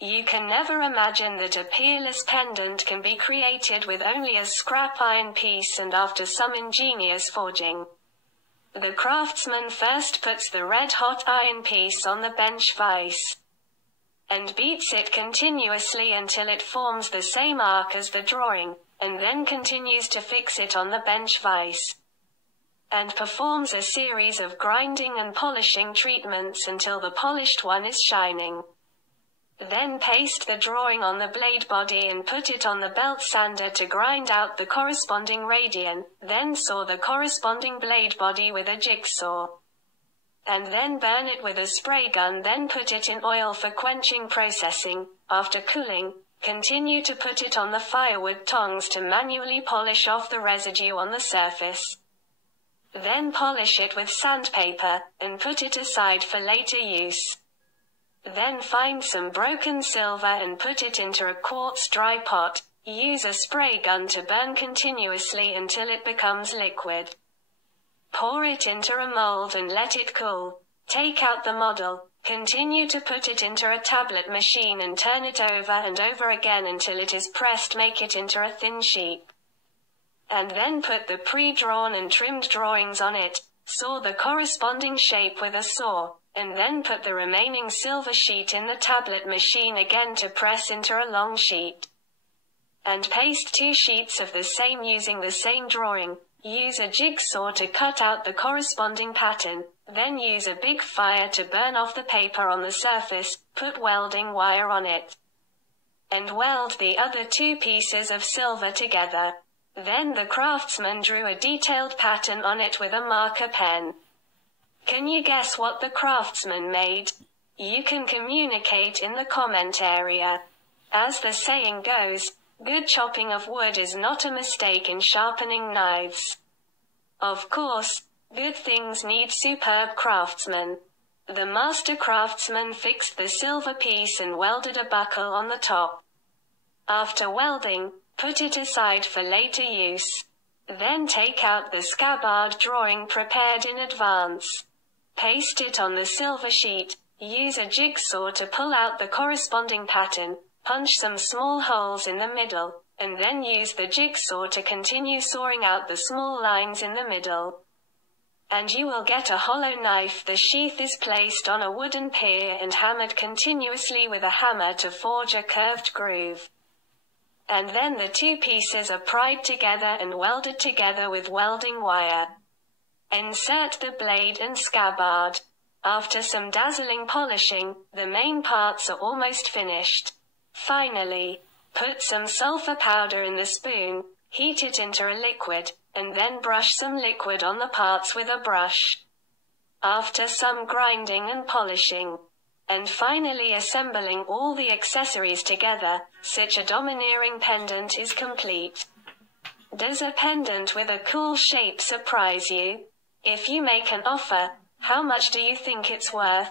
You can never imagine that a peerless pendant can be created with only a scrap iron piece and after some ingenious forging. The craftsman first puts the red-hot iron piece on the bench vise and beats it continuously until it forms the same arc as the drawing, and then continues to fix it on the bench vise, and performs a series of grinding and polishing treatments until the polished one is shining. Then paste the drawing on the blade body and put it on the belt sander to grind out the corresponding radian, then saw the corresponding blade body with a jigsaw, and then burn it with a spray gun, then put it in oil for quenching processing. After cooling, continue to put it on the firewood tongs to manually polish off the residue on the surface. Then polish it with sandpaper, and put it aside for later use. Then find some broken silver and put it into a quartz dry pot. Use a spray gun to burn continuously until it becomes liquid. Pour it into a mold and let it cool. Take out the model. Continue to put it into a tablet machine and turn it over and over again until it is pressed. Make it into a thin sheet. And then put the pre-drawn and trimmed drawings on it. Saw the corresponding shape with a saw, and then put the remaining silver sheet in the tablet machine again to press into a long sheet. And paste 2 sheets of the same using the same drawing. Use a jigsaw to cut out the corresponding pattern, then use a big fire to burn off the paper on the surface, put welding wire on it, and weld the other 2 pieces of silver together. Then the craftsman drew a detailed pattern on it with a marker pen. Can you guess what the craftsman made? You can communicate in the comment area. As the saying goes, good chopping of wood is not a mistake in sharpening knives. Of course, good things need superb craftsmen. The master craftsman fixed the silver piece and welded a buckle on the top. After welding, put it aside for later use. Then take out the scabbard drawing prepared in advance. Paste it on the silver sheet, use a jigsaw to pull out the corresponding pattern, punch some small holes in the middle, and then use the jigsaw to continue sawing out the small lines in the middle. And you will get a hollow knife. The sheath is placed on a wooden pier and hammered continuously with a hammer to forge a curved groove. And then the 2 pieces are pried together and welded together with welding wire. Insert the blade and scabbard. After some dazzling polishing, the main parts are almost finished. Finally, put some sulfur powder in the spoon, heat it into a liquid, and then brush some liquid on the parts with a brush. After some grinding and polishing, and finally assembling all the accessories together, such a domineering pendant is complete. Does a pendant with a cool shape surprise you? If you make an offer, how much do you think it's worth?